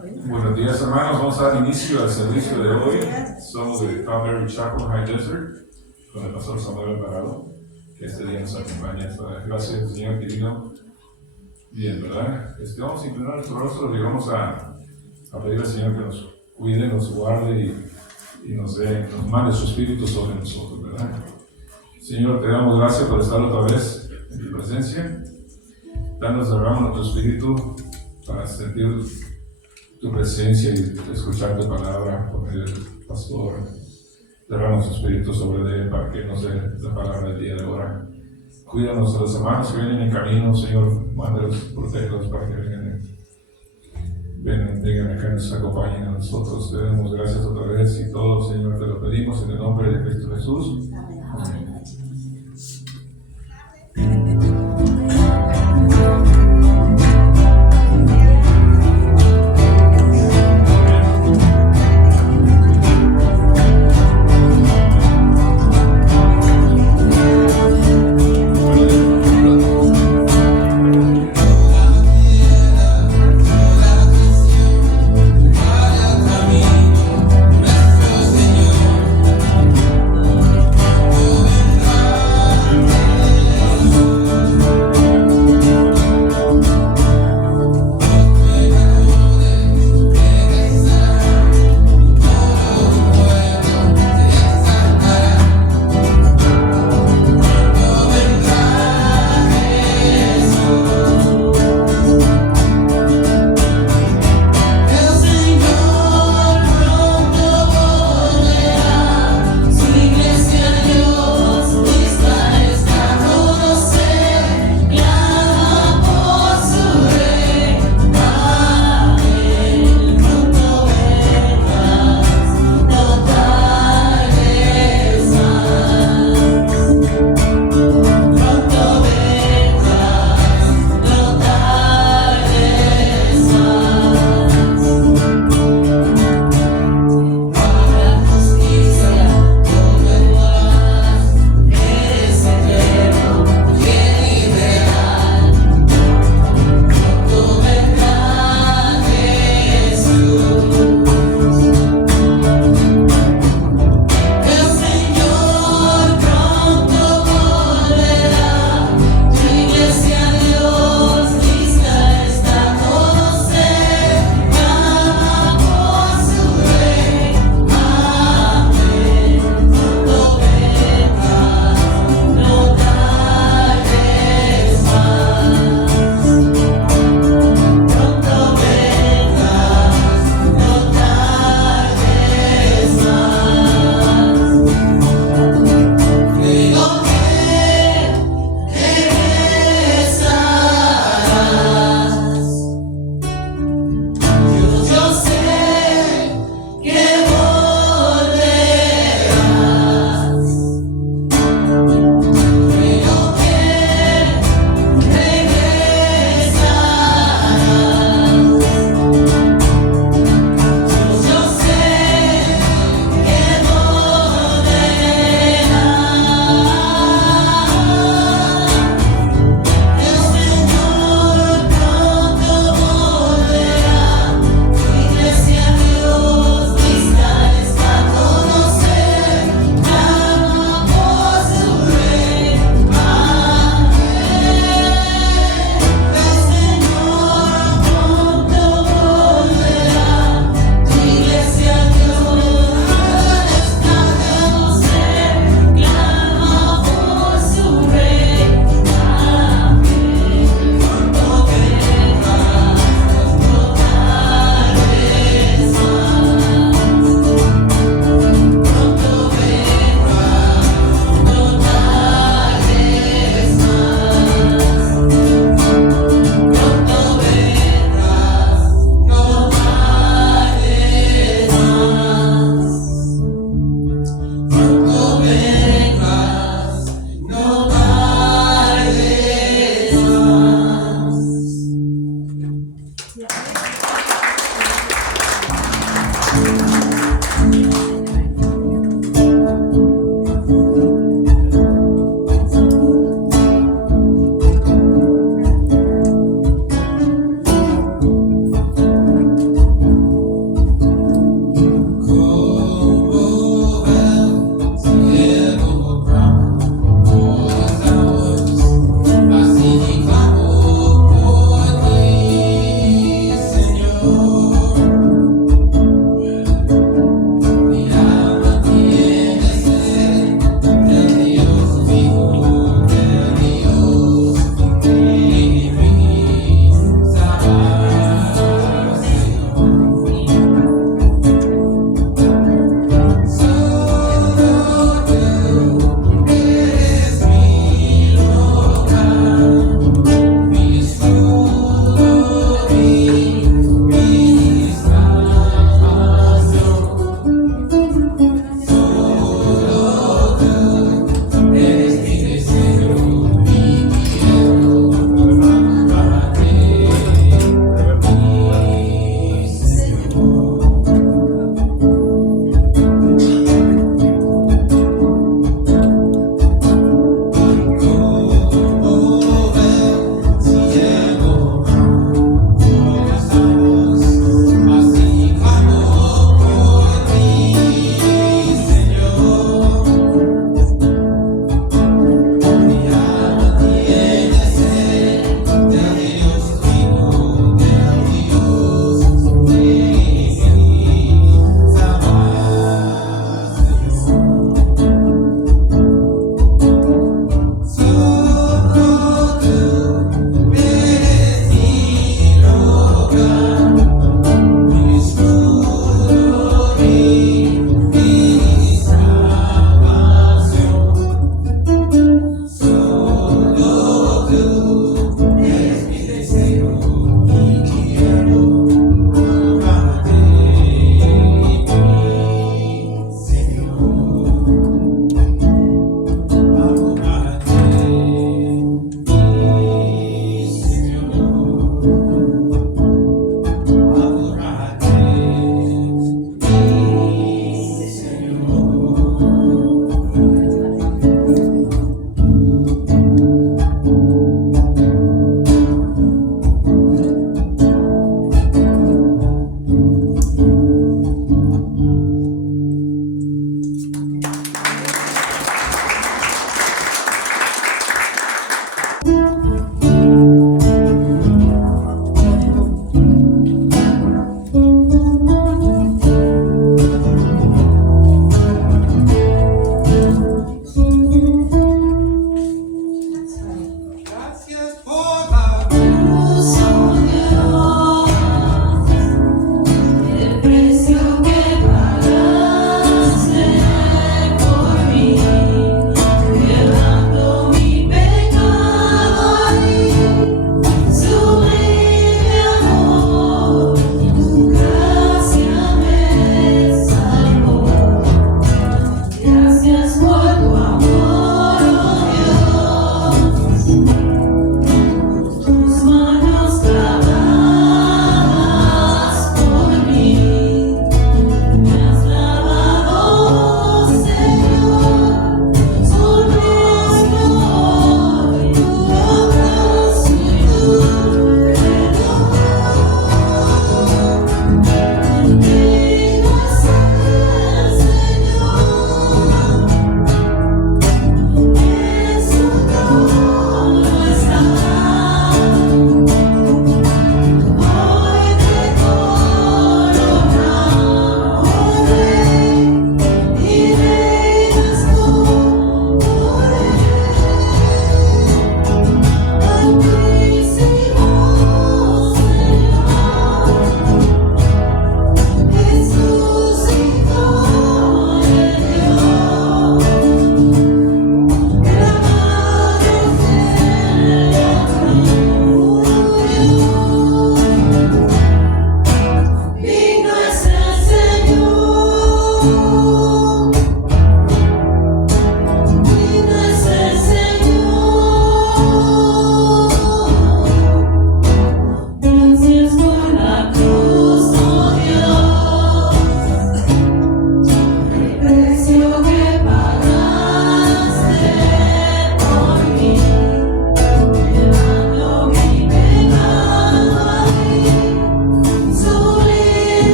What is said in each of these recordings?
Buenos días, hermanos. Vamos a dar inicio al servicio de hoy. Somos de Calvary Chapel High Desert con el pastor Samuel Alvarado, que este día nos acompaña. Gracias, Señor, que vino bien, ¿verdad? Vamos a inclinar nuestro rostro y vamos a pedir al Señor que nos cuide, nos guarde y nos mande su espíritu sobre nosotros, ¿verdad? Señor, te damos gracias por estar otra vez en tu presencia. Danos, derrama tu espíritu para sentir tu presencia y escuchar tu palabra por medio del pastor. Derrama tu espíritu sobre él para que nos dé la palabra del día de ahora. Cuídanos a los hermanos que vienen en camino, Señor. Mándalos, protégelos para que vengan acá y nos acompañen a nosotros. Te damos gracias otra vez y todo, Señor, te lo pedimos en el nombre de Cristo Jesús. Amén.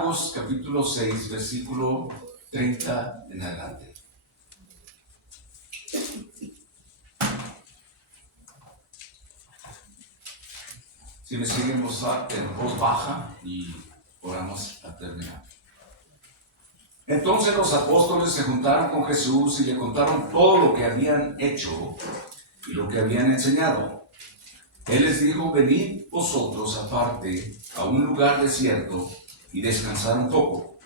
Marcos capítulo 6, versículo 30 en adelante. Si me siguen en voz baja y oramos a terminar. Entonces los apóstoles se juntaron con Jesús y le contaron todo lo que habían hecho y lo que habían enseñado. Él les dijo: venid vosotros aparte a un lugar desierto y descansar un poco,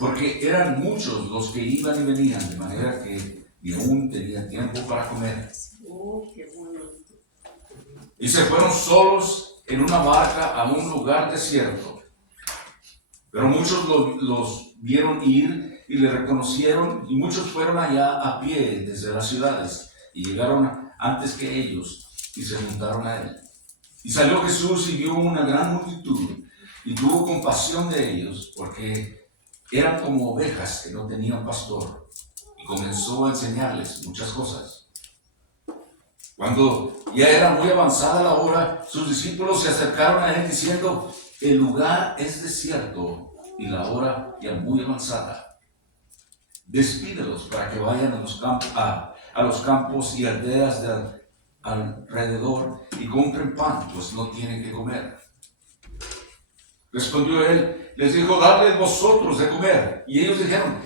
porque eran muchos los que iban y venían, de manera que ni aún tenían tiempo para comer. Y se fueron solos en una barca a un lugar desierto. Pero muchos los vieron ir y le reconocieron, y muchos fueron allá a pie desde las ciudades y llegaron antes que ellos y se juntaron a él. Y salió Jesús y vio una gran multitud y tuvo compasión de ellos, porque eran como ovejas que no tenían pastor, y comenzó a enseñarles muchas cosas. Cuando ya era muy avanzada la hora, sus discípulos se acercaron a él diciendo: el lugar es desierto y la hora ya muy avanzada. Despídelos para que vayan a los campos y aldeas de alrededor y compren pan, pues no tienen que comer. Respondió él, les dijo: dadles vosotros de comer. Y ellos dijeron: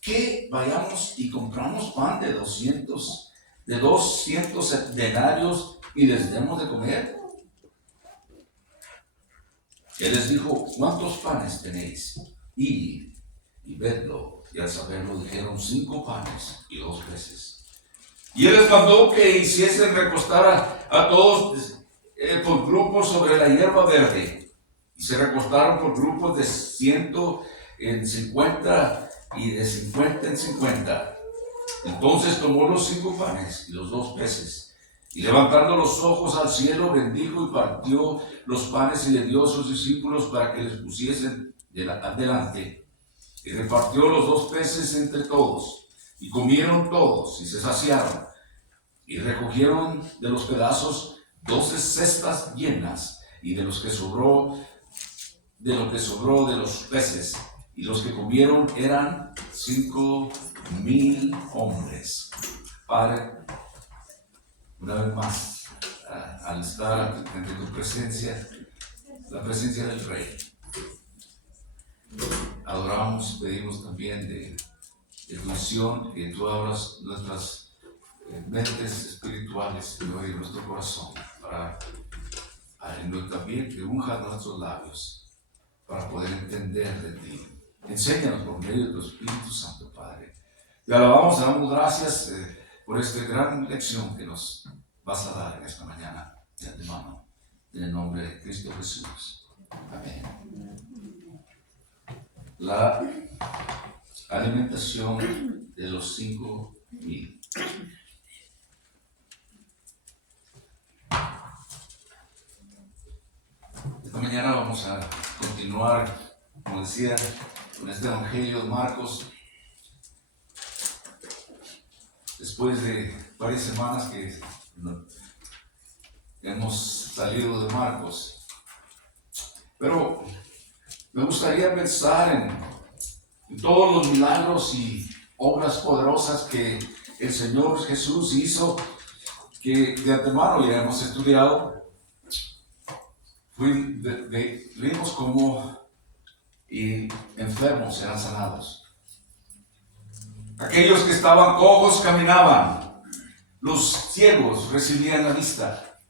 ¿qué vayamos y compramos pan de 200 denarios y les demos de comer? Él les dijo: ¿cuántos panes tenéis? Y vedlo. Y al saberlo dijeron: 5 panes y 2 peces. Y él les mandó que hiciesen recostar a todos por grupos sobre la hierba verde. Y se recostaron por grupos de 100 en 50 y de 50 en 50. Entonces tomó los 5 panes y los 2 peces, y levantando los ojos al cielo, bendijo y partió los panes y le dio a sus discípulos para que les pusiesen adelante. Y repartió los 2 peces entre todos, y comieron todos y se saciaron. Y recogieron de los pedazos 12 cestas llenas, y de lo que sobró de los peces, y los que comieron eran 5,000 hombres. Padre, una vez más, al estar ante tu presencia, la presencia del Rey, adoramos, pedimos también de tu visión, que tú abras nuestras mentes espirituales y hoy nuestro corazón, para también que unja nuestros labios para poder entender de ti. Enséñanos por medio de tu Espíritu Santo, Padre. Te alabamos, te damos gracias por esta gran lección que nos vas a dar en esta mañana, de antemano, en el nombre de Cristo Jesús. Amén. La alimentación de los 5,000. Esta mañana vamos a continuar, como decía, con este Evangelio de Marcos. Después de varias semanas que hemos salido de Marcos. Pero me gustaría pensar en todos los milagros y obras poderosas que el Señor Jesús hizo, que de antemano ya hemos estudiado. Vimos cómo enfermos eran sanados. Aquellos que estaban cojos caminaban. Los ciegos recibían la vista.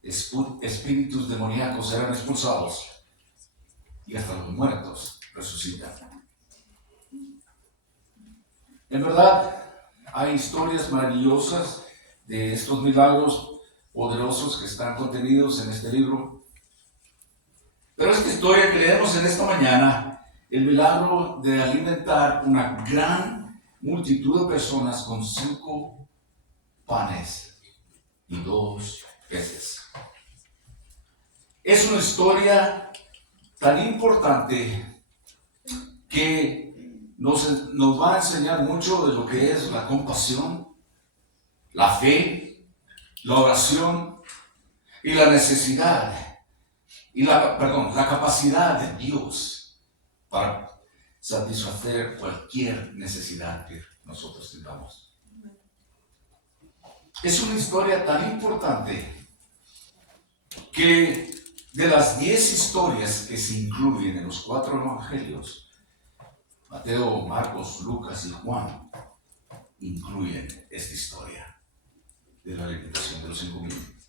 Espíritus demoníacos eran expulsados. Y hasta los muertos resucitan. En verdad, hay historias maravillosas de estos milagros poderosos que están contenidos en este libro. Pero esta historia que leemos en esta mañana, el milagro de alimentar una gran multitud de personas con 5 panes y 2 peces. Es una historia tan importante que nos va a enseñar mucho de lo que es la compasión, la fe, la oración y la necesidad la capacidad de Dios para satisfacer cualquier necesidad que nosotros tengamos. Es una historia tan importante que de las 10 historias que se incluyen en los 4 evangelios, Mateo, Marcos, Lucas y Juan, incluyen esta historia de la alimentación de los 5,000.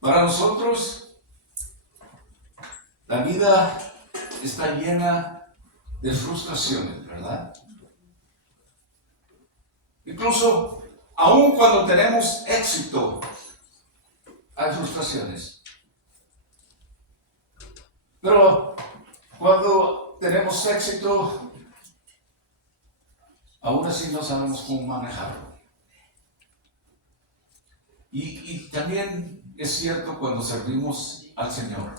Para nosotros, la vida está llena de frustraciones, ¿verdad? Incluso, aun cuando tenemos éxito, hay frustraciones. Pero cuando tenemos éxito, aún así no sabemos cómo manejarlo. Y también es cierto cuando servimos al Señor.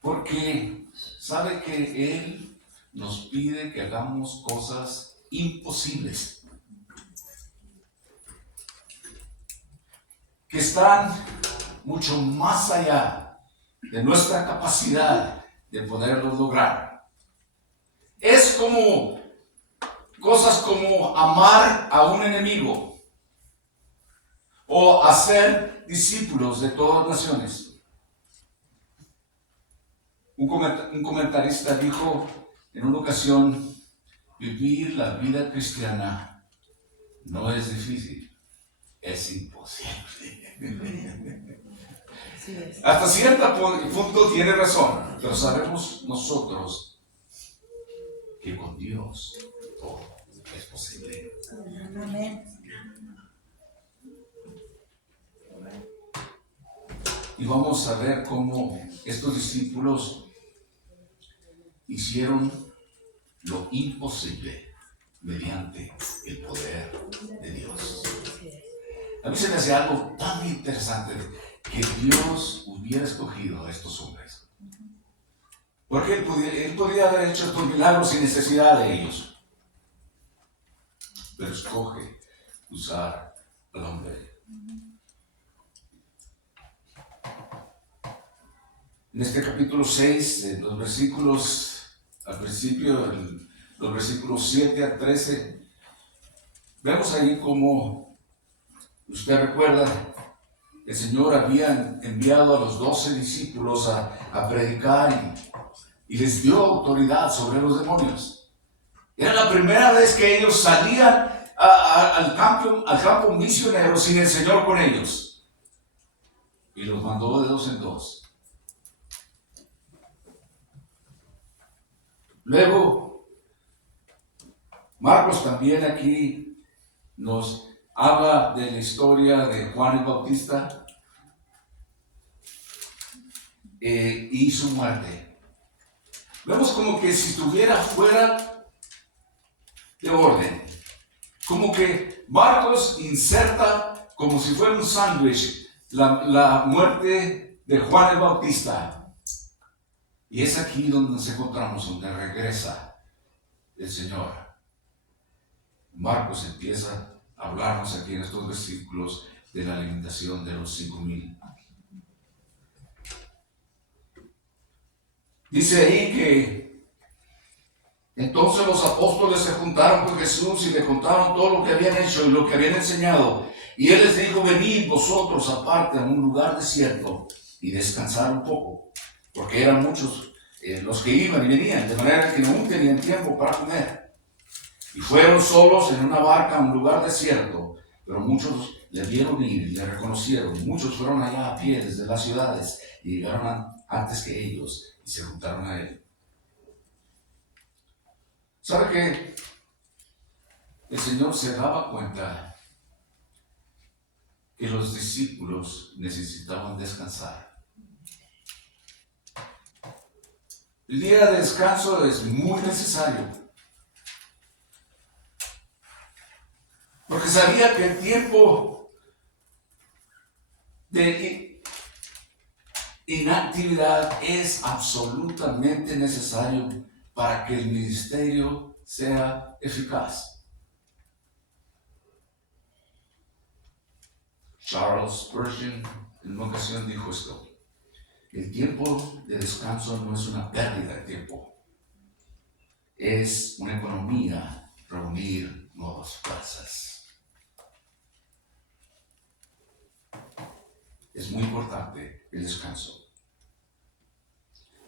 Porque sabe que Él nos pide que hagamos cosas imposibles, que están mucho más allá de nuestra capacidad de poderlos lograr. Es como cosas como amar a un enemigo o hacer discípulos de todas naciones. Un comentarista dijo en una ocasión: vivir la vida cristiana no es difícil, es imposible. Hasta cierto punto tiene razón, pero sabemos nosotros que con Dios todo es posible. Amén. Y vamos a ver cómo estos discípulos hicieron lo imposible mediante el poder de Dios. A mí se me hace algo tan interesante que Dios hubiera escogido a estos hombres. Porque Él podría haber hecho estos milagros sin necesidad de ellos. Pero escoge usar al hombre. En este capítulo 6, en los versículos, al principio, los versículos 7 al 13, vemos ahí cómo, usted recuerda, el Señor había enviado a los 12 discípulos a predicar y les dio autoridad sobre los demonios. Era la primera vez que ellos salían al campo misionero sin el Señor con ellos. Y los mandó de 2 en 2. Luego, Marcos también aquí nos habla de la historia de Juan el Bautista y su muerte. Vemos como que si estuviera fuera de orden, como que Marcos inserta como si fuera un sándwich la muerte de Juan el Bautista. Y es aquí donde nos encontramos, donde regresa el Señor. Marcos empieza a hablarnos aquí en estos versículos de la alimentación de los 5,000. Dice ahí que entonces los apóstoles se juntaron con Jesús y le contaron todo lo que habían hecho y lo que habían enseñado. Y Él les dijo: venid vosotros aparte a un lugar desierto y descansar un poco, porque eran muchos los que iban y venían, de manera que no tenían tiempo para comer. Y fueron solos en una barca a un lugar desierto, pero muchos le vieron ir y le reconocieron. Muchos fueron allá a pie desde las ciudades y llegaron antes que ellos y se juntaron a Él. ¿Sabe qué? El Señor se daba cuenta que los discípulos necesitaban descansar. El día de descanso es muy necesario, porque sabía que el tiempo de inactividad es absolutamente necesario para que el ministerio sea eficaz. Charles Spurgeon, en una ocasión dijo esto: el tiempo de descanso no es una pérdida de tiempo, es una economía reunir nuevas fuerzas. Es muy importante el descanso,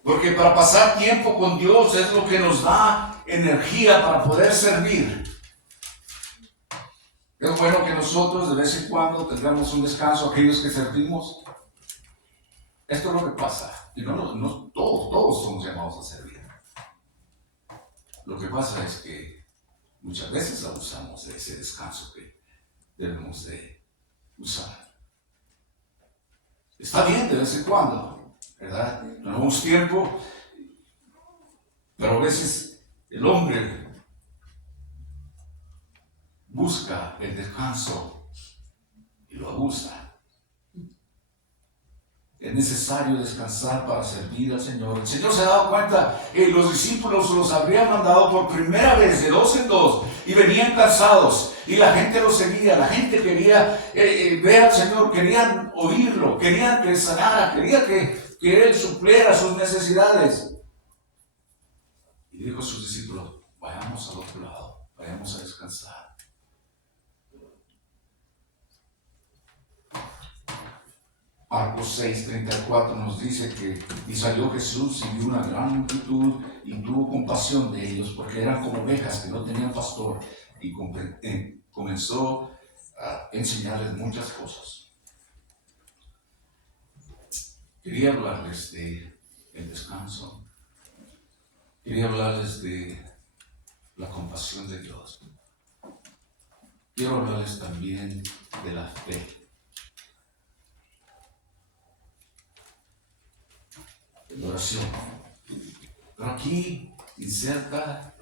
porque para pasar tiempo con Dios es lo que nos da energía para poder servir. Es bueno que nosotros de vez en cuando tengamos un descanso, aquellos que servimos. Esto es lo que pasa, y no todos somos llamados a servir. Lo que pasa es que muchas veces abusamos de ese descanso que debemos de usar. Está bien de vez en cuando, ¿verdad? Tenemos tiempo, pero a veces el hombre busca el descanso y lo abusa. Es necesario descansar para servir al Señor. El Señor se ha dado cuenta que los discípulos los habrían mandado por primera vez de dos en dos y venían cansados y la gente los seguía. La gente quería ver al Señor, querían oírlo, querían que sanara, quería que Él supliera sus necesidades. Y dijo a sus discípulos: vayamos al otro lado, vayamos a descansar. Marcos 6:34 nos dice que y salió Jesús y vio una gran multitud y tuvo compasión de ellos porque eran como ovejas que no tenían pastor, y comenzó a enseñarles muchas cosas. Quería hablarles de el descanso, quería hablarles de la compasión de Dios, quiero hablarles también de la fe. La oración. Pero aquí inserta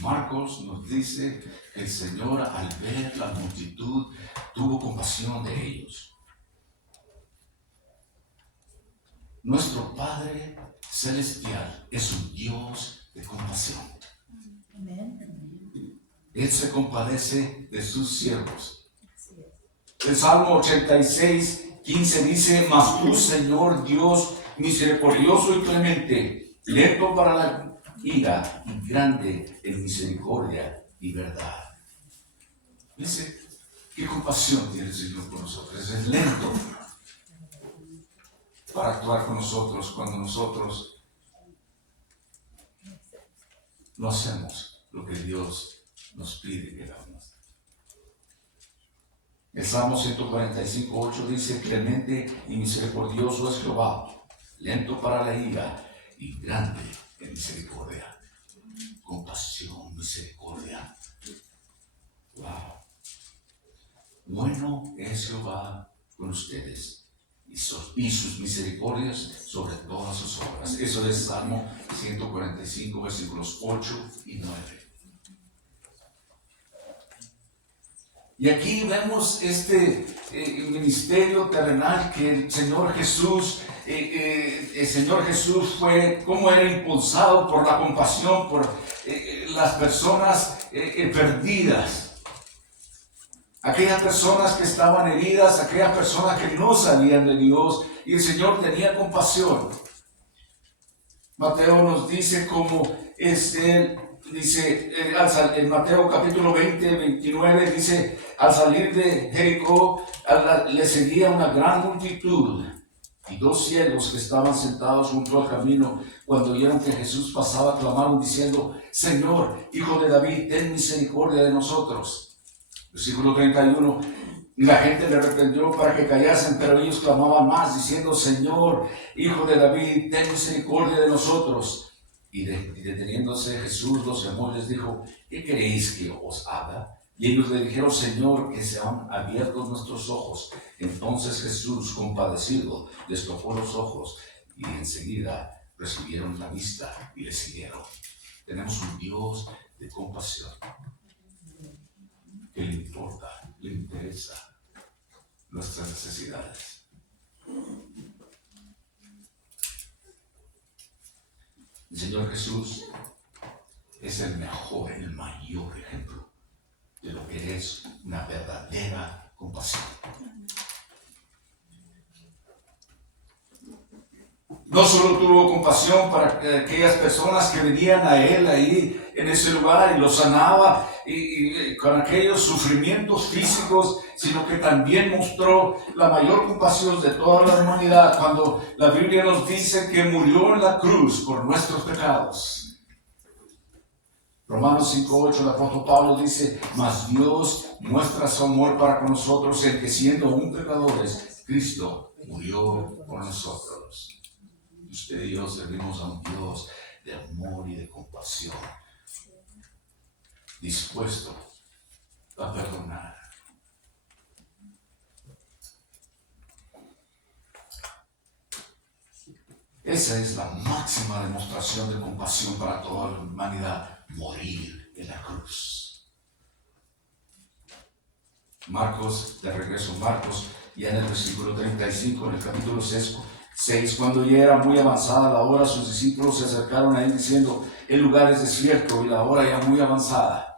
Marcos nos dice que el Señor, al ver la multitud, tuvo compasión de ellos. Nuestro Padre Celestial es un Dios de compasión. Él se compadece de sus siervos. El Salmo 86:15 dice: mas tú, Señor Dios, misericordioso y clemente, lento para la ira y grande en misericordia y verdad. Dice, qué compasión tiene el Señor con nosotros. Es lento para actuar con nosotros cuando nosotros no hacemos lo que Dios nos pide que hagamos. El Salmo 145:8 dice: clemente y misericordioso es Jehová, lento para la ira y grande en misericordia. Compasión, misericordia. Wow. Bueno es Jehová con ustedes y sus misericordias sobre todas sus obras. Eso es Salmo 145, versículos 8 y 9. Y aquí vemos ministerio terrenal que el Señor Jesús fue, cómo era impulsado por la compasión por las personas perdidas. Aquellas personas que estaban heridas, aquellas personas que no sabían de Dios, y el Señor tenía compasión. Mateo nos dice cómo dice en Mateo capítulo 20:29 dice: al salir de Jericó le seguía una gran multitud, y dos ciegos que estaban sentados junto al camino, cuando oyeron que Jesús pasaba, clamaron diciendo: Señor, Hijo de David, ten misericordia de nosotros. Versículo 31. Y la gente le reprendió para que callasen, pero ellos clamaban más, diciendo: Señor, Hijo de David, ten misericordia de nosotros. Y deteniéndose Jesús los llamó y les dijo: ¿qué queréis que os haga? Y ellos le dijeron: Señor, que sean abiertos nuestros ojos. Entonces Jesús, compadecido, les tocó los ojos, y enseguida recibieron la vista y le siguieron. Tenemos un Dios de compasión, que le importa, le interesa nuestras necesidades. El Señor Jesús es el mejor, el mayor ejemplo de lo que es una verdadera compasión. No solo tuvo compasión para aquellas personas que venían a Él ahí en ese lugar y los sanaba y con aquellos sufrimientos físicos, sino que también mostró la mayor compasión de toda la humanidad cuando la Biblia nos dice que murió en la cruz por nuestros pecados. Romanos 5:8, el apóstol Pablo dice: mas Dios muestra su amor para con nosotros en que siendo aún pecadores, Cristo murió por nosotros. Usted y yo servimos a un Dios de amor y de compasión, dispuesto a perdonar. Esa es la máxima demostración de compasión para toda la humanidad: morir en la cruz. Marcos, de regreso Marcos, ya en el versículo 35, en el capítulo 6, cuando ya era muy avanzada la hora, sus discípulos se acercaron a él diciendo: el lugar es desierto y la hora ya muy avanzada.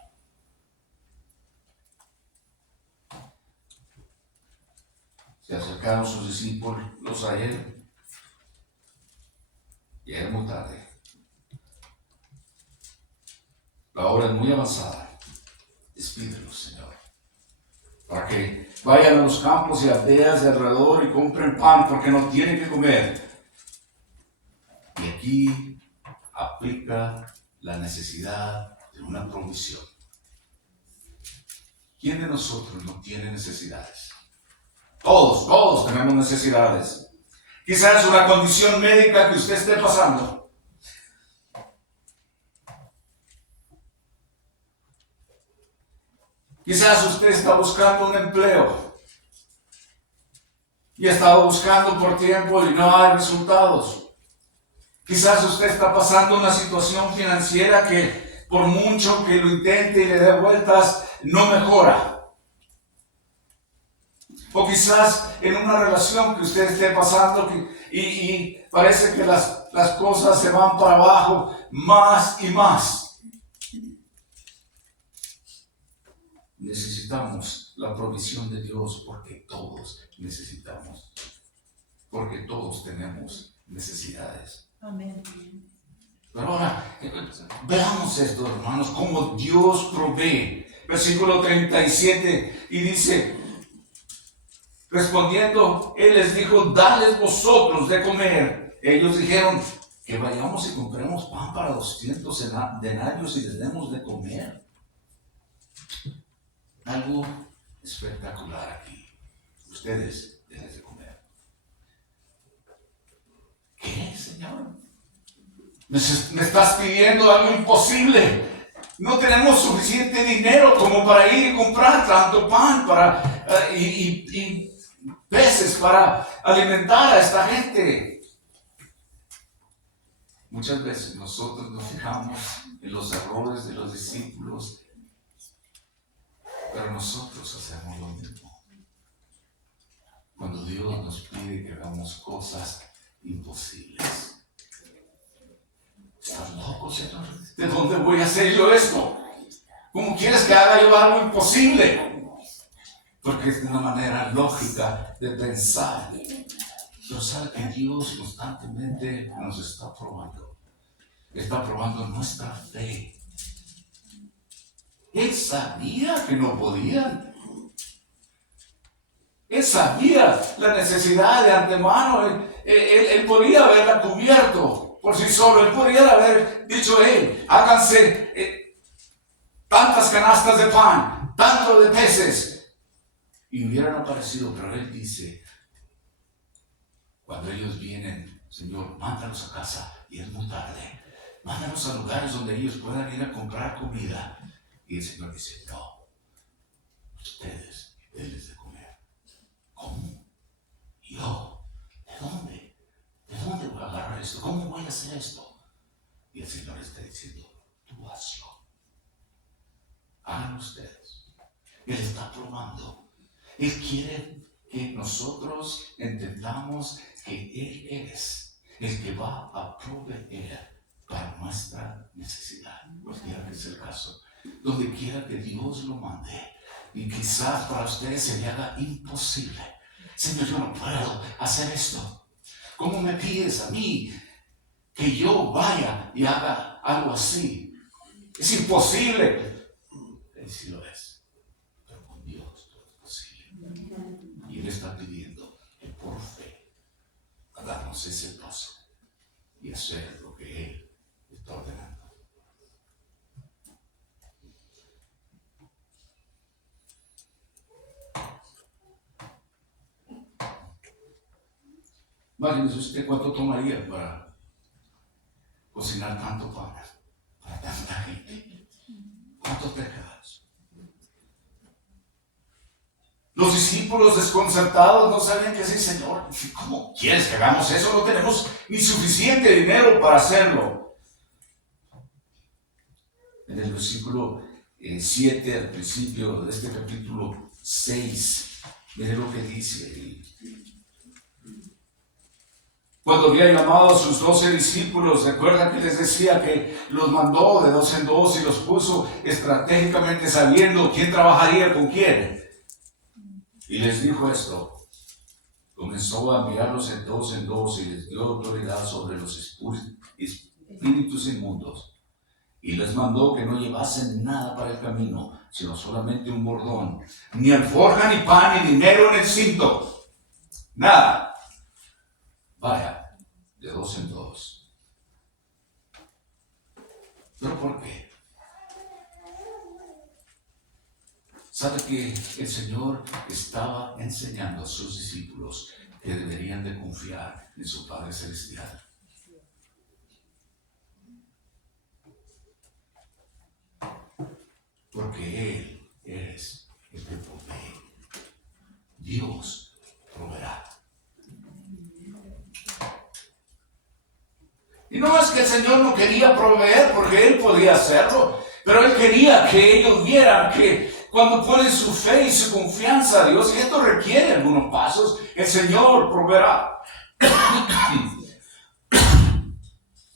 Se acercaron sus discípulos a él. Ya era muy tarde. La hora es muy avanzada. Despídelos, Señor, para que vayan a los campos y aldeas de alrededor y compren pan, porque no tienen que comer. Y aquí aplica la necesidad de una provisión. ¿Quién de nosotros no tiene necesidades? Todos tenemos necesidades. Quizás una condición médica que usted esté pasando. Quizás usted está buscando un empleo y ha estado buscando por tiempo y no hay resultados. Quizás usted está pasando una situación financiera que por mucho que lo intente y le dé vueltas, no mejora. O quizás en una relación que usted esté pasando y parece que las cosas se van para abajo más y más. Necesitamos la provisión de Dios porque todos necesitamos. Porque todos tenemos necesidades. Amén. Pero ahora, veamos esto, hermanos, cómo Dios provee. Versículo 37, y dice: respondiendo, Él les dijo: dales vosotros de comer. Ellos dijeron: que vayamos y compremos pan para 200 denarios y les demos de comer. Algo espectacular aquí. Ustedes denles de comer. ¿Qué, Señor? Me estás pidiendo algo imposible. No tenemos suficiente dinero como para ir y comprar tanto pan y peces para alimentar a esta gente. Muchas veces nosotros nos fijamos en los errores de los discípulos, pero nosotros hacemos lo mismo. Cuando Dios nos pide que hagamos cosas imposibles. ¿Estás loco, Señor? ¿De dónde voy a hacer yo esto? ¿Cómo quieres que haga yo algo imposible? Porque es una manera lógica de pensar. Pero sabe que Dios constantemente nos está probando. Está probando nuestra fe. Él sabía que no podían. Él sabía la necesidad de antemano. Él podía haberla cubierto por sí solo. Él podría haber dicho: háganse tantas canastas de pan, tanto de peces, y hubieran aparecido. Pero Él dice: cuando ellos vienen, Señor, mándalos a casa, y es muy tarde. Mándalos a lugares donde ellos puedan ir a comprar comida. Y el Señor dice: no, ustedes denles de comer. ¿Cómo? ¿Yo? ¿De dónde? ¿De dónde voy a agarrar esto? ¿Cómo voy a hacer esto? Y el Señor está diciendo: tú hazlo. Hagan ustedes. Él está probando. Él quiere que nosotros entendamos que Él es el que va a proveer para nuestra necesidad. Cualquiera que sea el caso. Donde quiera que Dios lo mande. Y quizás para ustedes se le haga imposible. Señor, yo no puedo hacer esto. ¿Cómo me pides a mí que yo vaya y haga algo así? Es imposible. Él sí lo es, pero con Dios todo es posible. Y Él está pidiendo que por fe hagamos ese paso y hacer lo que Él está ordenando. Imagínese usted cuánto tomaría para cocinar tanto pan para tanta gente. ¿Cuántos pecados? Los discípulos desconcertados no sabían qué decir. Señor, ¿cómo quieres que hagamos eso? No tenemos ni suficiente dinero para hacerlo. En el versículo 7, al principio de este capítulo 6, mire lo que dice. Cuando había llamado a sus 12 discípulos, recuerda que les decía que los mandó de 2 en 2 y los puso estratégicamente sabiendo quién trabajaría con quién. Y les dijo esto. Comenzó a enviarlos de 2 en 2 y les dio autoridad sobre los espíritus inmundos. Y les mandó que no llevasen nada para el camino, sino solamente un bordón, ni alforja, ni pan, ni dinero en el cinto. Nada. Vaya, de 2 en 2. ¿Pero por qué? ¿Sabe que el Señor estaba enseñando a sus discípulos que deberían de confiar en su Padre Celestial? Porque Él es el que provee. Dios proveerá. Y no es que el Señor no quería proveer, porque Él podía hacerlo, pero Él quería que ellos vieran que cuando ponen su fe y su confianza a Dios, y esto requiere algunos pasos, el Señor proveerá.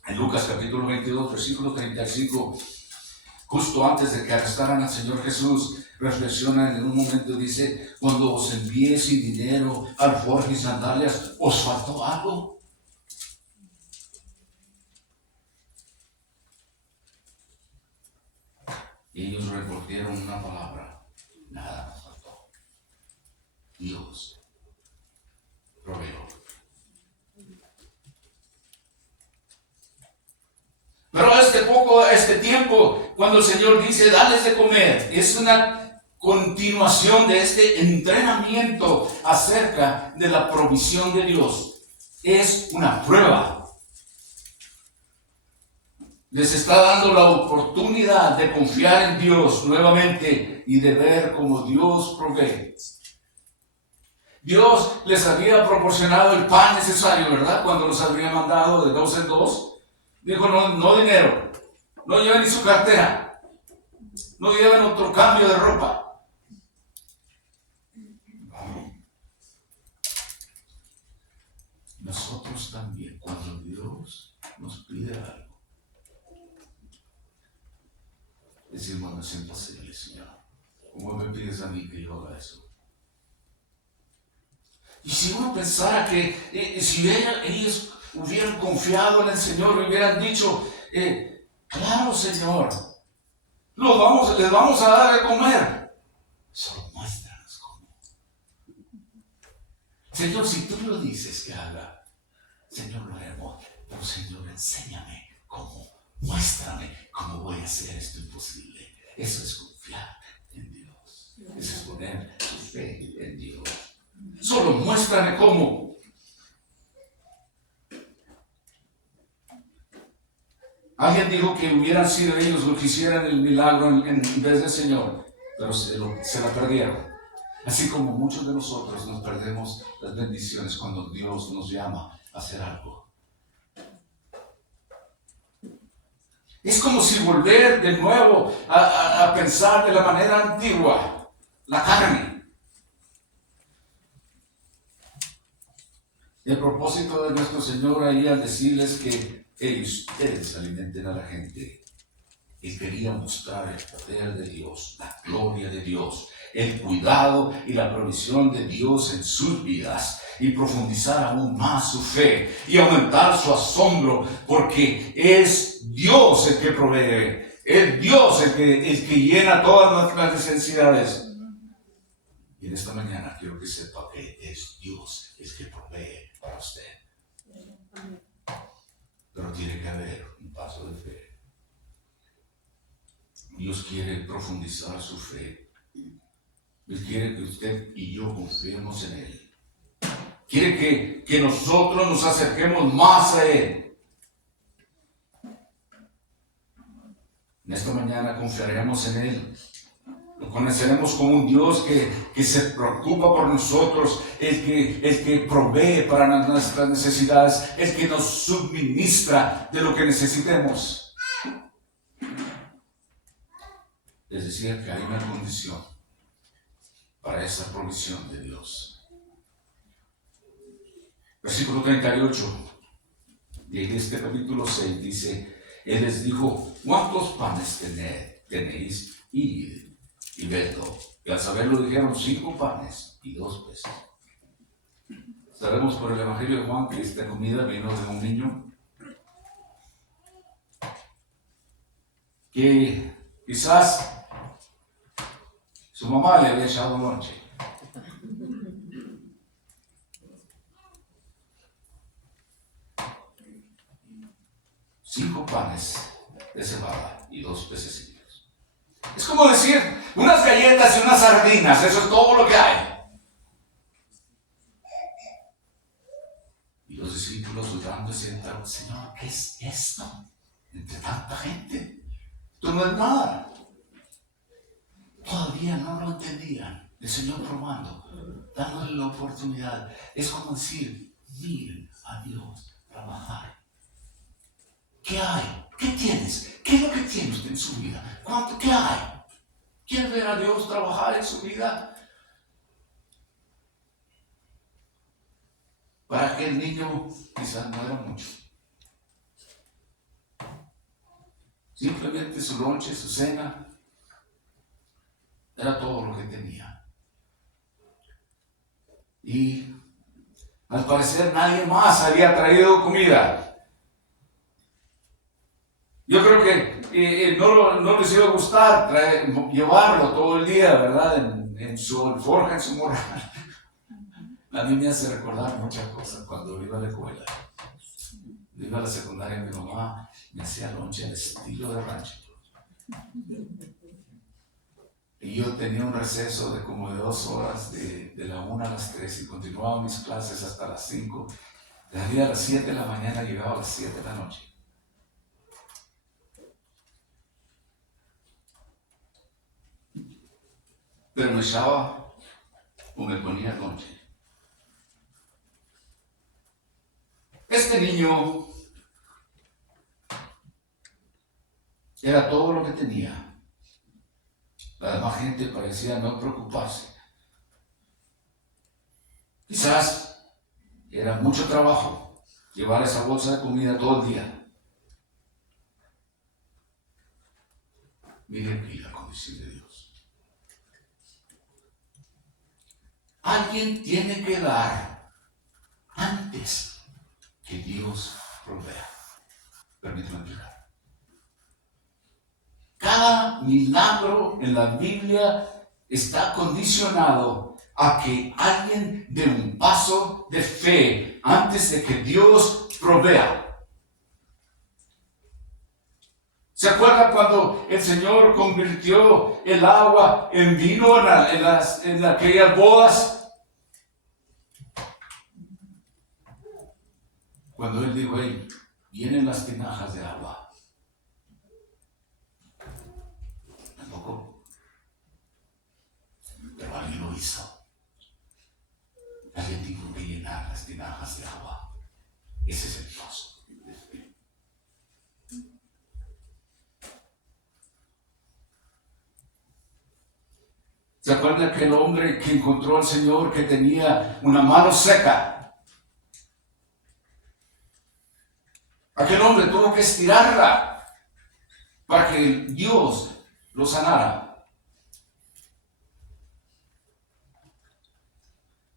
En Lucas capítulo 22, versículo 35, justo antes de que arrestaran al Señor Jesús, reflexionan en un momento, dice: cuando os envié sin dinero, alforja y sandalias, ¿os faltó algo? Y ellos respondieron una palabra: nada nos faltó. Dios proveó. Pero este tiempo, cuando el Señor dice dales de comer, es una continuación de este entrenamiento acerca de la provisión de Dios. Es una prueba. Les está dando la oportunidad de confiar en Dios nuevamente y de ver cómo Dios provee. Dios les había proporcionado el pan necesario, ¿verdad? Cuando los habría mandado de 2 en 2. Dijo: no dinero, no lleven ni su cartera, no lleven otro cambio de ropa. Nosotros también, cuando Dios nos pide algo, decimos: no es imposible, Señor. ¿Cómo me pides a mí que yo haga eso? Y si uno pensara que si ellos hubieran confiado en el Señor, le hubieran dicho: claro, Señor, les vamos a dar de comer. Solo muéstranos cómo. Señor, si tú lo dices que haga, Señor, lo haremos. Pero Señor, enséñame cómo. Muéstrame cómo voy a hacer esto imposible. Eso es confiar en Dios. Eso es poner tu fe en Dios. Solo muéstrame cómo. Alguien dijo que hubieran sido ellos los que hicieran el milagro en vez del Señor, pero se la perdieron. Así como muchos de nosotros nos perdemos las bendiciones cuando Dios nos llama a hacer algo. Es como si volver de nuevo a pensar de la manera antigua, la carne. El propósito de nuestro Señor ahí al decirles que ustedes alimenten a la gente, Él quería mostrar el poder de Dios, la gloria de Dios, el cuidado y la provisión de Dios en sus vidas y profundizar aún más su fe y aumentar su asombro, porque es Dios el que provee, es Dios el que llena todas nuestras necesidades. Y en esta mañana quiero que sepa que es Dios el que provee para usted. Pero tiene que haber un paso de fe. Dios quiere profundizar su fe. Él quiere que usted y yo confiemos en Él. Quiere que nosotros nos acerquemos más a Él. En esta mañana confiaremos en Él. Lo conoceremos como un Dios que se preocupa por nosotros, el que provee para nuestras necesidades, el que nos suministra de lo que necesitemos. Les decía que hay una condición para esa provisión de Dios. Versículo 38 de este capítulo 6 dice: Él les dijo, ¿cuántos panes tenéis? Y vedlo. Y al saberlo dijeron 5 panes y 2 peces. Sabemos por el Evangelio de Juan que esta comida vino de un niño que quizás su mamá le había echado lonche. Cinco panes de cebada y 2 pececillos. Es como decir, unas galletas y unas sardinas, eso es todo lo que hay. Y los discípulos dudando decían, Señor, ¿qué es esto? Entre tanta gente. Esto no es nada. Todavía no lo entendían. El Señor probando, dándole la oportunidad. Es como decir, miren a Dios trabajar. ¿Qué hay? ¿Qué tienes? ¿Qué es lo que tiene usted en su vida? ¿Qué hay? ¿Quiere ver a Dios trabajar en su vida? Para aquel niño quizás no era mucho. Simplemente su lonche, su cena, era todo lo que tenía. Y al parecer nadie más había traído comida. Yo creo que no les iba a gustar llevarlo todo el día, ¿verdad? En su alforja, en su morral. A mí me hace recordar muchas cosas cuando iba a la escuela. Iba a la secundaria, mi mamá me hacía lonche al estilo de rancho. Y yo tenía un receso de como de 2 horas, de la 1 a las 3, y continuaba mis clases hasta las 5. Salía a las 7 de la mañana, llegaba a las 7 de la noche. Pero me echaba o me ponía lonche. Este niño era todo lo que tenía. La demás gente parecía no preocuparse. Quizás era mucho trabajo llevar esa bolsa de comida todo el día. Mire aquí la condición de Dios. Alguien tiene que dar antes que Dios provea. Permítame explicar. Cada milagro en la Biblia está condicionado a que alguien dé un paso de fe antes de que Dios provea. ¿Se acuerda cuando el Señor convirtió el agua en vino en aquellas bodas? Cuando Él dijo, hey, vienen las tinajas de agua. Pero alguien lo hizo. Alguien tuvo que llenar las tinajas de agua. Ese es el paso. ¿Se acuerda aquel hombre que encontró al Señor que tenía una mano seca? Aquel hombre tuvo que estirarla para que Dios lo sanara.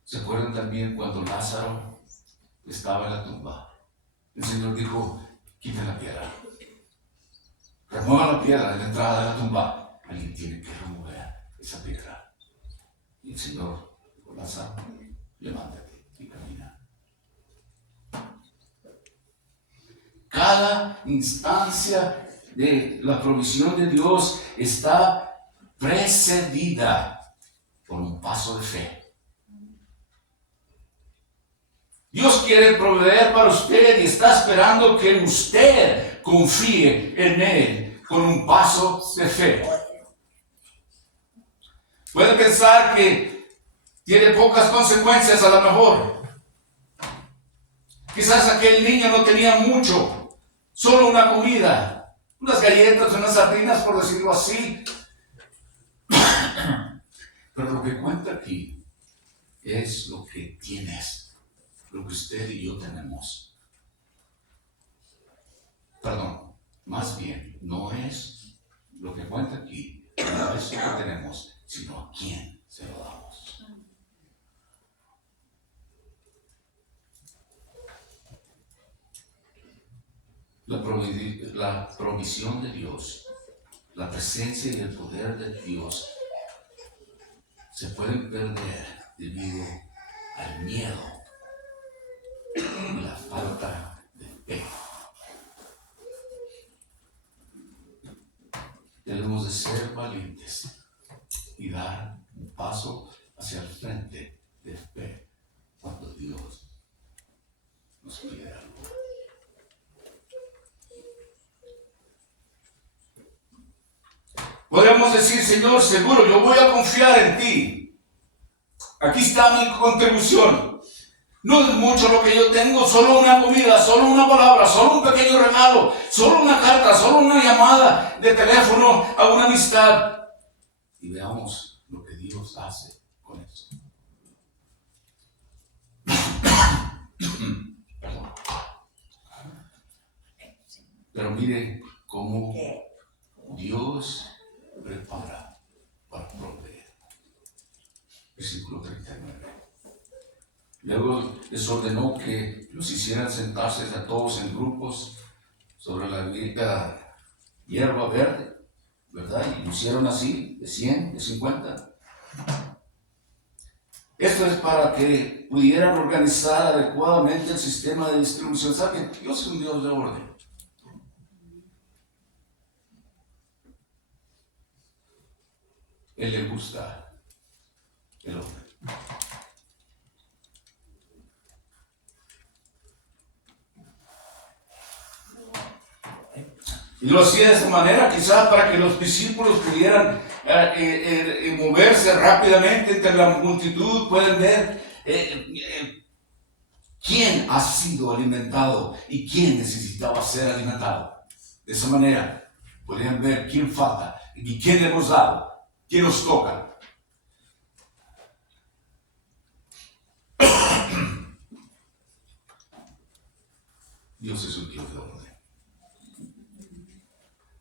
¿Se acuerdan también cuando Lázaro estaba en la tumba? El Señor dijo, quiten la piedra. Remuevan la piedra de la entrada de la tumba. Alguien tiene que remover esa piedra. Y el Señor dijo, Lázaro, levántate y camina. Cada instancia de la provisión de Dios está precedida por un paso de fe. Dios quiere proveer para usted y está esperando que usted confíe en Él con un paso de fe. Puede pensar que tiene pocas consecuencias a lo mejor. Quizás aquel niño no tenía mucho, solo una comida, unas galletas, unas sardinas, por decirlo así. Pero lo que cuenta aquí es lo que tienes, lo que usted y yo tenemos. Perdón, más bien, no es lo que cuenta aquí, no es lo que tenemos, sino a quién se lo damos. La provisión de Dios, la presencia y el poder de Dios se pueden perder debido al miedo y la falta de fe. Debemos de ser valientes y dar un paso hacia el frente de fe cuando Dios nos pide algo. Podemos decir, Señor, seguro, yo voy a confiar en ti. Aquí está mi contribución. No es mucho lo que yo tengo, solo una comida, solo una palabra, solo un pequeño regalo, solo una carta, solo una llamada de teléfono a una amistad. Y veamos lo que Dios hace con eso. Perdón. Pero mire cómo Dios prepara para proveer. Versículo 39. Luego les ordenó que los hicieran sentarse a todos en grupos sobre la hierba verde, ¿verdad? Y lo hicieron así, de 100, de 50. Esto es para que pudieran organizar adecuadamente el sistema de distribución. ¿Saben? Dios es un Dios de orden. Él le gusta el orden. Y lo hacía de esta manera, quizás para que los discípulos pudieran moverse rápidamente entre la multitud. Pueden ver quién ha sido alimentado y quién necesitaba ser alimentado. De esa manera podrían ver quién falta y quién le hemos dado, quién nos toca. Dios es un Dios de orden.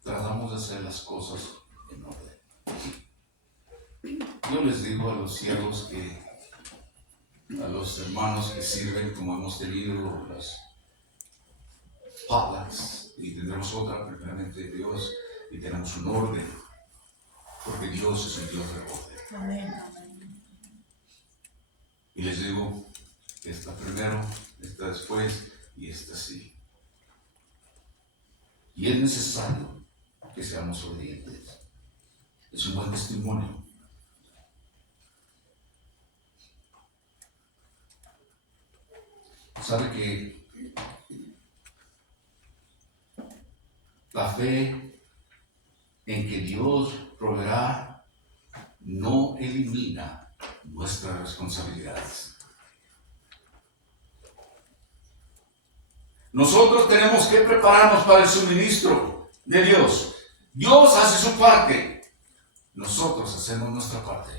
Tratamos de hacer las cosas en orden. Yo les digo a los siervos a los hermanos que sirven, como hemos tenido las potlucks, y tendremos otra, primeramente Dios, y tenemos un orden, porque Dios es un Dios de orden. Amén. Y les digo, esta primero, esta después, y esta sí. Y es necesario que seamos obedientes. Es un buen testimonio. Sabe que la fe en que Dios proveerá no elimina nuestras responsabilidades. Nosotros tenemos que prepararnos para el suministro de Dios. Dios hace su parte, nosotros hacemos nuestra parte.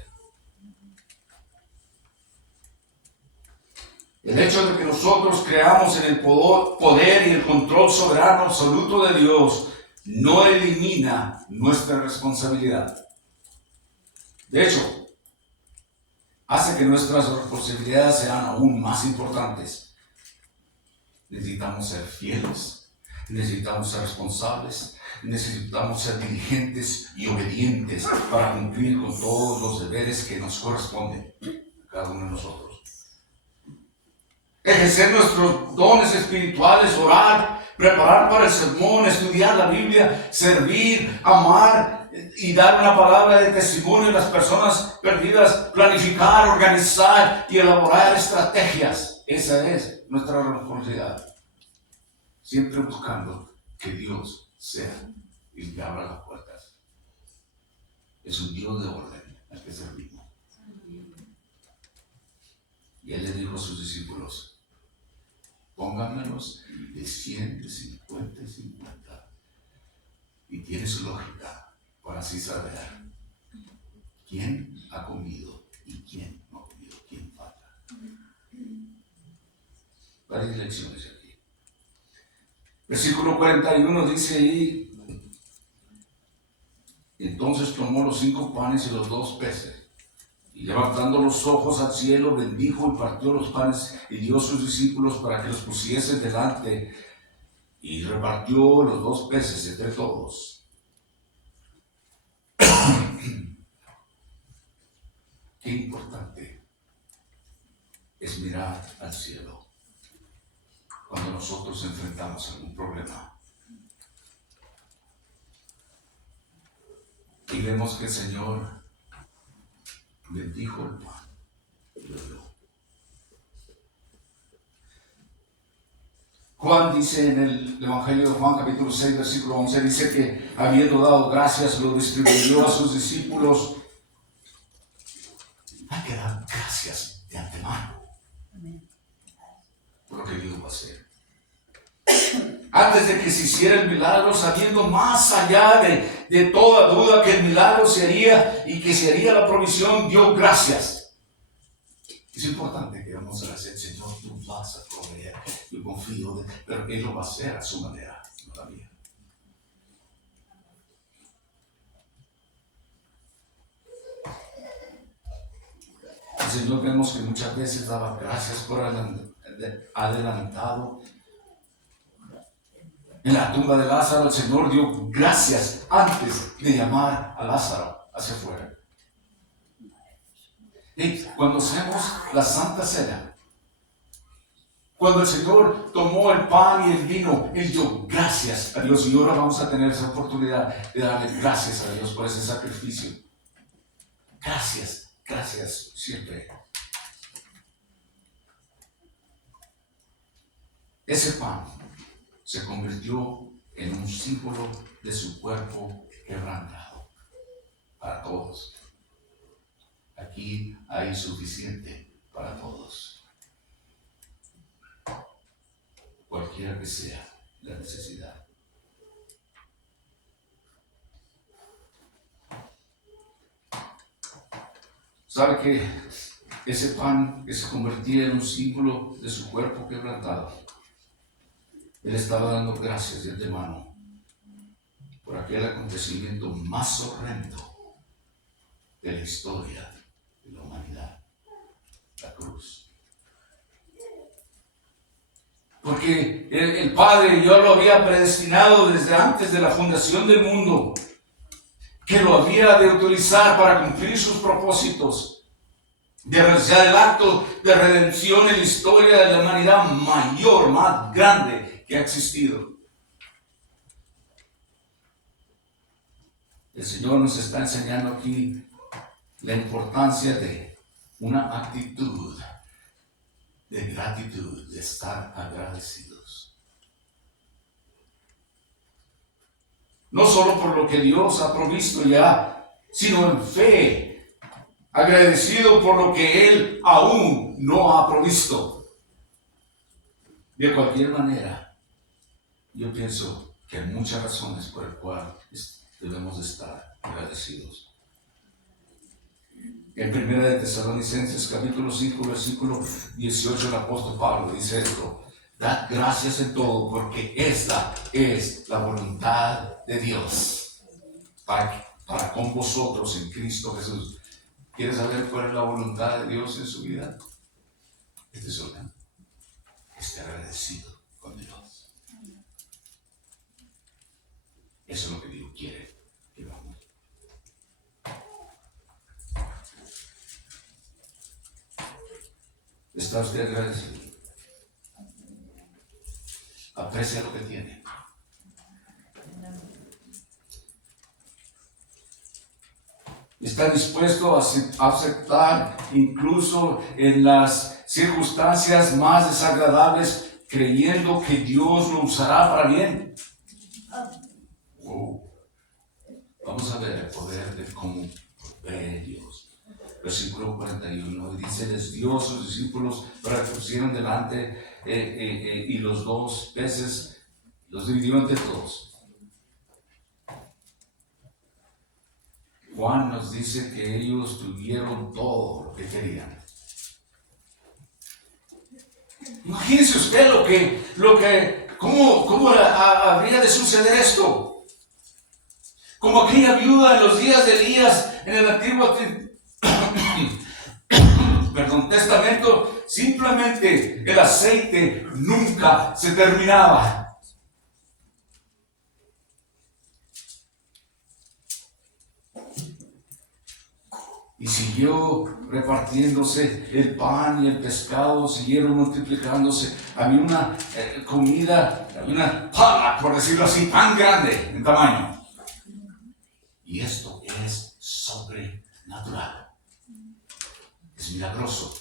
El hecho de que nosotros creamos en el poder y el control soberano absoluto de Dios no elimina nuestra responsabilidad. De hecho, hace que nuestras responsabilidades sean aún más importantes. Necesitamos ser fieles, necesitamos ser responsables, necesitamos ser diligentes y obedientes para cumplir con todos los deberes que nos corresponden a cada uno de nosotros. Ejercer nuestros dones espirituales, orar, preparar para el sermón, estudiar la Biblia, servir, amar y dar una palabra de testimonio a las personas perdidas, planificar, organizar y elaborar estrategias. Esa es nuestra responsabilidad. Siempre buscando que Dios sea el que abra las puertas. Es un Dios de orden al que servimos. Y Él le dijo a sus discípulos: pónganmelos de 100, de 50 y 50. Y tiene su lógica para así saber quién ha comido y quién no ha comido, quién falta. Varias lecciones aquí. Versículo 41 dice ahí: entonces tomó los 5 panes y los 2 peces. Y levantando los ojos al cielo, bendijo y partió los panes y dio a sus discípulos para que los pusiesen delante. Y repartió los 2 peces entre todos. Qué importante es mirar al cielo cuando nosotros enfrentamos algún problema. Y vemos que el Señor bendijo el pan y lo dio. Juan dice en el Evangelio de Juan, capítulo 6, versículo 11, dice que habiendo dado gracias, lo distribuyó a sus discípulos. Hay que dar gracias de antemano por lo que Dios va a hacer. Antes de que se hiciera el milagro, sabiendo más allá de toda duda que el milagro se haría y que se haría la provisión, dio gracias. Es importante que vamos a decir: Señor, tú vas a proveer. Yo confío, pero Él lo va a hacer a su manera, no la mía. El Señor, vemos que muchas veces daba gracias por adelantado. En la tumba de Lázaro, el Señor dio gracias antes de llamar a Lázaro hacia afuera. Y cuando hacemos la Santa Cena, cuando el Señor tomó el pan y el vino, Él dio gracias a Dios. Y ahora vamos a tener esa oportunidad de darle gracias a Dios por ese sacrificio. Gracias, gracias siempre. Ese pan se convirtió en un símbolo de su cuerpo quebrantado para todos. Aquí hay suficiente para todos, cualquiera que sea la necesidad. ¿Sabe que ese pan que se convertía en un símbolo de su cuerpo quebrantado, Él estaba dando gracias de antemano por aquel acontecimiento más horrendo de la historia de la humanidad, la cruz? Porque el Padre ya lo había predestinado desde antes de la fundación del mundo, que lo había de utilizar para cumplir sus propósitos, de realizar el acto de redención en la historia de la humanidad mayor, más grande que ha existido. El Señor nos está enseñando aquí la importancia de una actitud de gratitud, de estar agradecidos. No solo por lo que Dios ha provisto ya, sino en fe, agradecido por lo que Él aún no ha provisto. De cualquier manera, yo pienso que hay muchas razones por las cuales debemos estar agradecidos. En 1 de Tesalonicenses capítulo 5 versículo 18 el apóstol Pablo dice esto: dad gracias en todo, porque esta es la voluntad de Dios para con vosotros en Cristo Jesús. ¿Quiere saber cuál es la voluntad de Dios en su vida? Este es una. Esté agradecido con Dios. Eso es lo que Dios quiere que hagamos. ¿Está usted agradecido? Aprecia lo que tiene. Está dispuesto a aceptar incluso en las circunstancias más desagradables, creyendo que Dios lo usará para bien. Wow. Vamos a ver el poder de cómo ve Dios. Versículo 41 dice: les dio a sus discípulos para que pusieran delante y los 2 peces los dividió entre todos. Juan nos dice que ellos tuvieron todo lo que querían. Imagínense usted cómo habría de suceder esto. Como aquella viuda en los días de Elías en el Antiguo Testamento, simplemente el aceite nunca se terminaba. Y siguió repartiéndose el pan y el pescado, siguieron multiplicándose. Había una comida, una pala, por decirlo así, tan grande en tamaño. Y esto es sobrenatural. Es milagroso.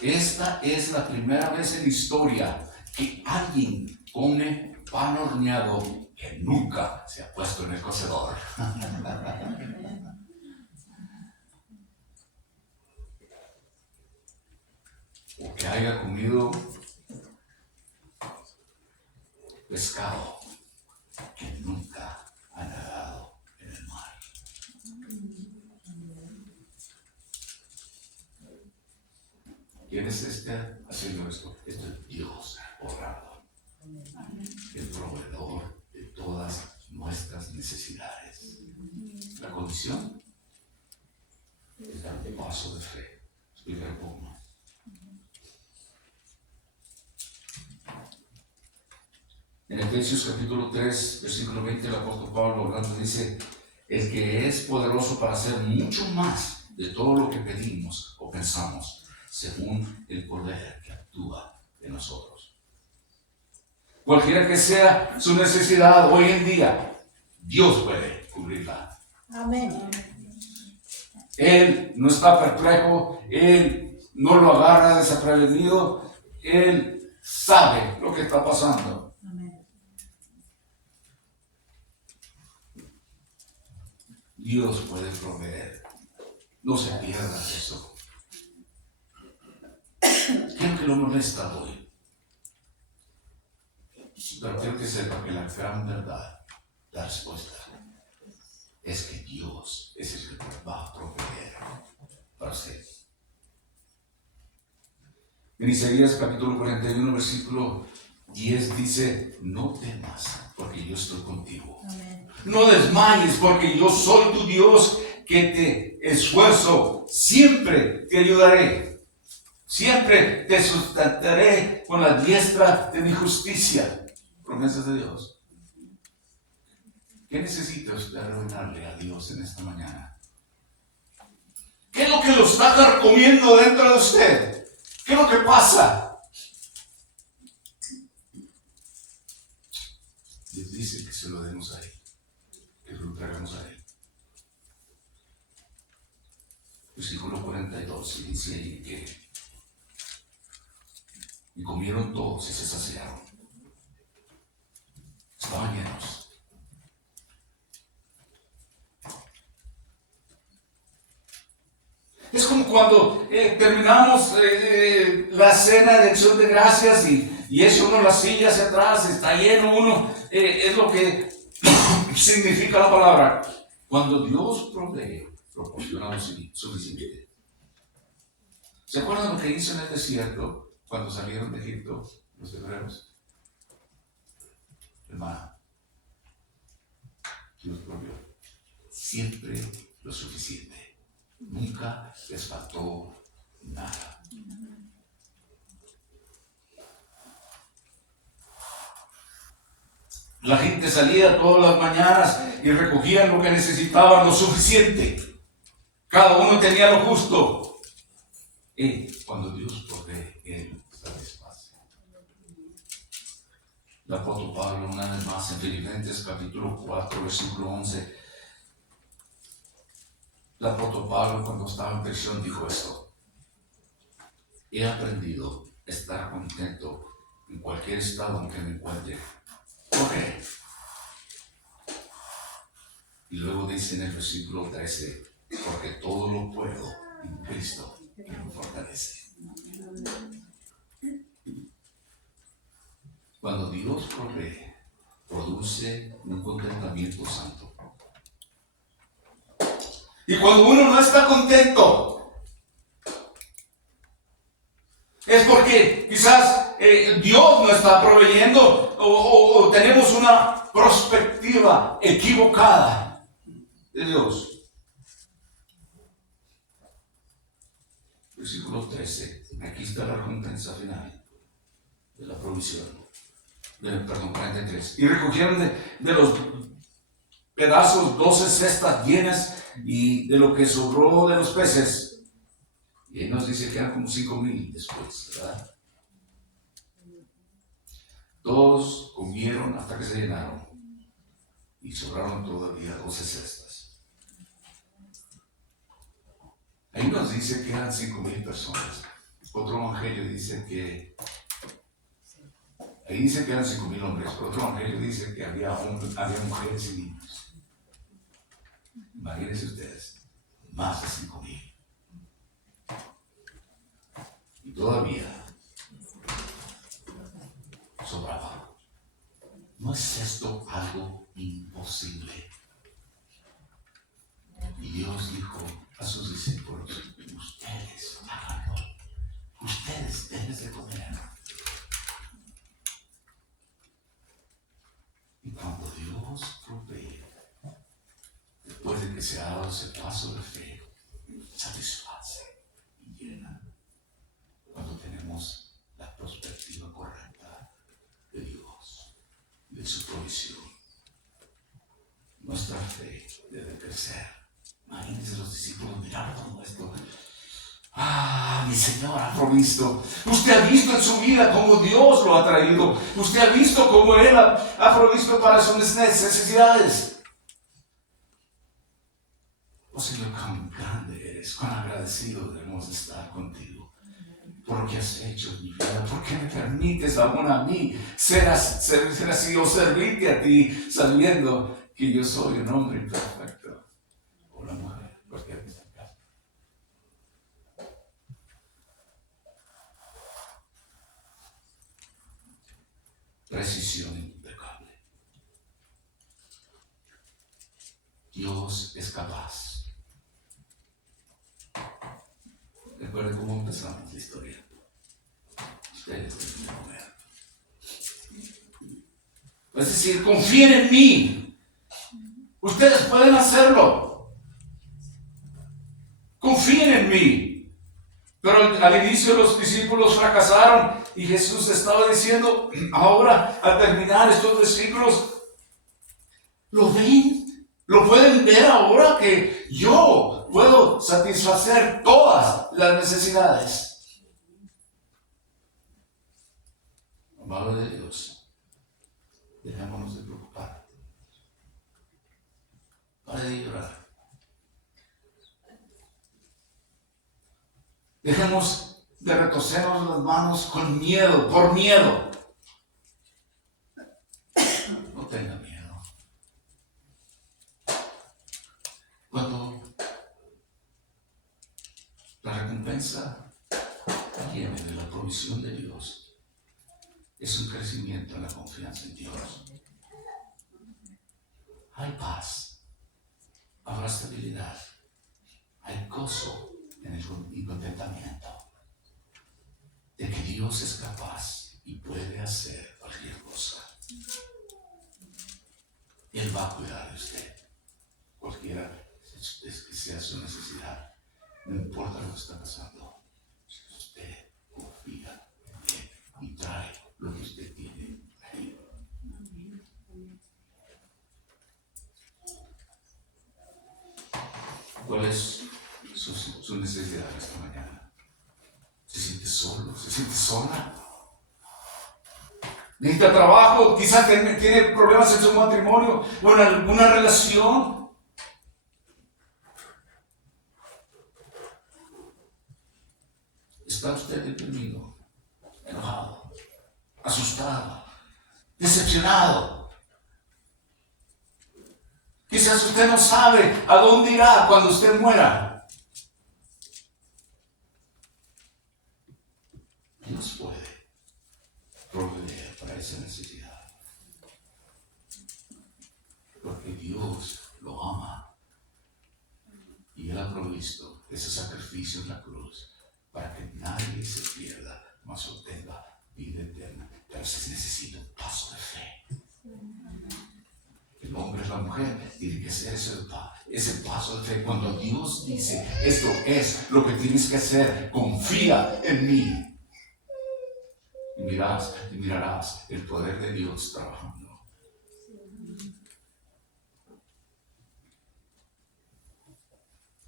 Esta es la primera vez en la historia que alguien come pan horneado que nunca se ha puesto en el cocedor. O que haya comido pescado que nunca ha nadado en el mar. ¿Quién es haciendo esto? Esto es Dios obrando, el proveedor de todas nuestras necesidades. La condición es dar un paso de fe. Explicar un poco más. En Efesios capítulo 3, versículo 20, el apóstol Pablo hablando dice: el que es poderoso para hacer mucho más de todo lo que pedimos o pensamos, según el poder que actúa en nosotros. Cualquiera que sea su necesidad hoy en día, Dios puede cubrirla. Amén. Él no está perplejo, Él no lo agarra desprevenido, Él sabe lo que está pasando. Dios puede proveer. No se pierda eso. Quiero que lo molesta hoy. Pero quiero que sepa que la gran verdad, la respuesta, es que Dios es el que va a proveer para usted. En Isaías capítulo 41, versículo 10 dice: no temas, porque yo estoy contigo. Amén. No desmayes, porque yo soy tu Dios, que te esfuerzo. Siempre te ayudaré. Siempre te sustentaré con la diestra de mi justicia. Promesas de Dios. ¿Qué necesita usted revelarle a Dios en esta mañana? ¿Qué es lo que lo está carcomiendo dentro de usted? ¿Qué es lo que pasa? Dios dice que se lo demos a Él, que lo entregamos a Él. Versículo 42, y dice ahí que y comieron todos y se saciaron. Estaban llenos. Es como cuando terminamos la cena de acción de gracias y es uno las sillas hacia atrás, está lleno uno, es lo que significa la palabra. Cuando Dios provee, proporciona lo suficiente. ¿Se acuerdan lo que hizo en el desierto cuando salieron de Egipto los hebreos? El maná. Dios proveó. Siempre lo suficiente. Nunca les faltó nada. La gente salía todas las mañanas y recogían lo que necesitaban, lo suficiente. Cada uno tenía lo justo. Y cuando Dios provee, Él satisface. El apóstol Pablo, una vez más, en Filipenses capítulo 4, versículo 11. El apóstol Pablo, cuando estaba en prisión, dijo esto: he aprendido a estar contento en cualquier estado en que me encuentre. ¿Por qué? Y luego dice en el versículo 13, porque todo lo puedo en Cristo que me fortalece. Cuando Dios provee, produce un contentamiento santo. Y cuando uno no está contento, es porque quizás Dios no está proveyendo o tenemos una perspectiva equivocada de Dios. Versículo 13. Aquí está la recompensa final de la provisión. Perdón, 43. Y recogieron de los pedazos 12 cestas llenas y de lo que sobró de los peces. Y ahí nos dice que eran como 5,000 después, ¿verdad? Todos comieron hasta que se llenaron y sobraron todavía 12 cestas. Ahí nos dice que eran 5,000 personas. Otro evangelio dice que ahí dice que eran 5,000 hombres, pero otro evangelio dice que había mujeres y niños. Imagínense ustedes, más de 5,000. Y todavía sobraba. ¿No es esto algo imposible? Y Dios dijo a sus discípulos: ustedes háganlo. Ustedes deben de comer. Y cuando Dios provee, después de que se ha dado ese paso de fe, satisface y llena. Cuando tenemos la perspectiva correcta de Dios, de su provisión, nuestra fe debe crecer. Imagínense los discípulos mirando todo esto. Mi Señor ha provisto. Usted ha visto en su vida cómo Dios lo ha traído. Usted ha visto cómo Él ha provisto para sus necesidades. Oh Señor, cuán grande eres, cuán agradecido debemos estar contigo por lo que has hecho en mi vida, porque me permites aún a mí ser así o servirte a ti, sabiendo que yo soy un hombre imperfecto o una mujer, cualquier cosa. Precisión impecable. Dios es capaz. Recuerden cómo empezamos la historia. Ustedes deben comer. Es decir, confíen en mí. Ustedes pueden hacerlo. Confíen en mí. Pero al inicio los discípulos fracasaron y Jesús estaba diciendo, ahora al terminar estos versículos, ¿lo ven? ¿Lo pueden ver ahora que yo puedo satisfacer todas las necesidades? Amado de Dios, dejémonos de preocupar. Pare de llorar. Dejemos de retorcernos las manos con miedo, por miedo. No tenga miedo. Cuando la recompensa viene de la provisión de Dios, es un crecimiento en la confianza en Dios. Hay paz, habrá estabilidad, hay gozo en el contentamiento de que Dios es capaz y puede hacer cualquier cosa. Él va a cuidar de usted, cualquiera que sea su necesidad. No importa lo que está pasando. Usted confía en Él y trae lo que usted tiene ahí. ¿Cuál es su necesidad esta mañana? ¿Se siente solo? ¿Se siente sola? ¿Necesita trabajo? Quizás tiene problemas en su matrimonio o en alguna relación. ¿Está usted deprimido, enojado, asustado, decepcionado? Quizás usted no sabe a dónde irá cuando usted muera. Dios puede proveer para esa necesidad. Porque Dios lo ama. Y Él ha provisto ese sacrificio en la cruz para que nadie se pierda, mas obtenga vida eterna. Pero se necesita un paso de fe. El hombre y la mujer tienen que hacer ese paso de fe. Cuando Dios dice, esto es lo que tienes que hacer, confía en mí. Y mirarás el poder de Dios trabajando.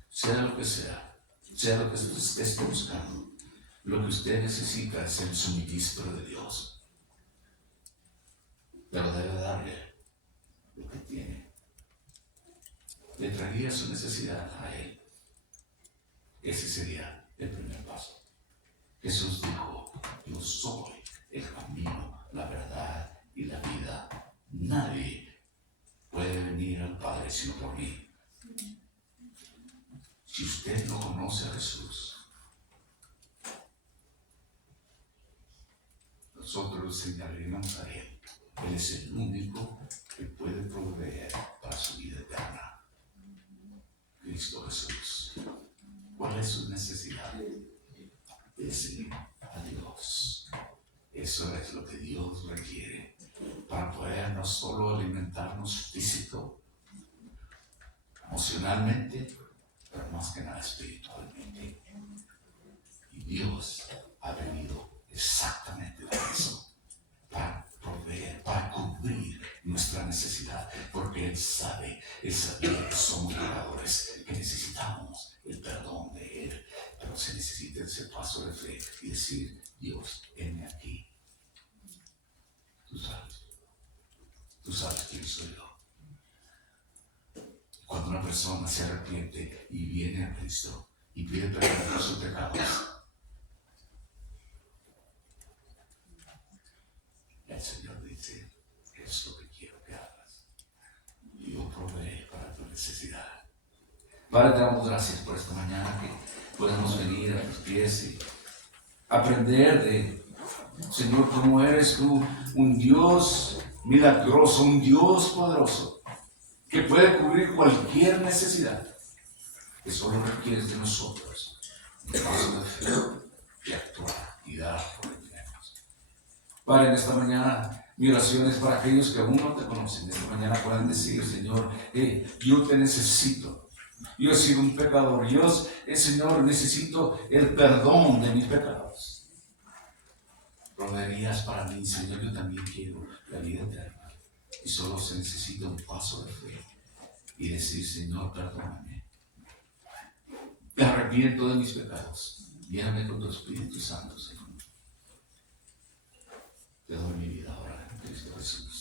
Sea lo que usted esté buscando, lo que usted necesita es el suministro de Dios. Pero debe darle lo que tiene. Le traería su necesidad a Él. Ese sería el primer paso. Jesús dijo, yo soy el camino, la verdad y la vida. Nadie puede venir al Padre sino por mí. Si usted no conoce a Jesús, nosotros le señalaremos a Él. Él es el único que puede proveer para su vida eterna. Cristo Jesús. ¿Cuál es su necesidad? Désele a Dios. Eso es lo que Dios requiere para poder no solo alimentarnos físico, emocionalmente, pero más que nada espiritualmente. Y Dios ha venido exactamente para eso, para proveer, para cubrir nuestra necesidad, porque Él sabía que somos pecadores, que necesitamos el perdón de Él, pero se necesita ese paso de fe y decir, Dios, heme aquí. Tú sabes quién soy yo. Cuando una persona se arrepiente y viene a Cristo y pide perdón por sus pecados, el Señor dice, es lo que quiero que hagas. Y yo proveeré para tu necesidad. Padre, te damos gracias por esta mañana que podemos venir a tus pies y aprender de, Señor, cómo eres tú, un Dios milagroso, un Dios poderoso, que puede cubrir cualquier necesidad, que solo requieres de nosotros un paso de fe y actuar y dar por lo que tenemos. Padre, en esta mañana mi oración es para aquellos que aún no te conocen. Esta mañana puedan decir, Señor, yo te necesito. Yo he sido un pecador. Señor, necesito el perdón de mis pecados. Proveerías para mí, Señor, yo también quiero la vida eterna. Y solo se necesita un paso de fe y decir, Señor, perdóname. Me arrepiento de mis pecados. Lléname con tu Espíritu Santo, Señor. Te doy mi vida ahora en Cristo Jesús.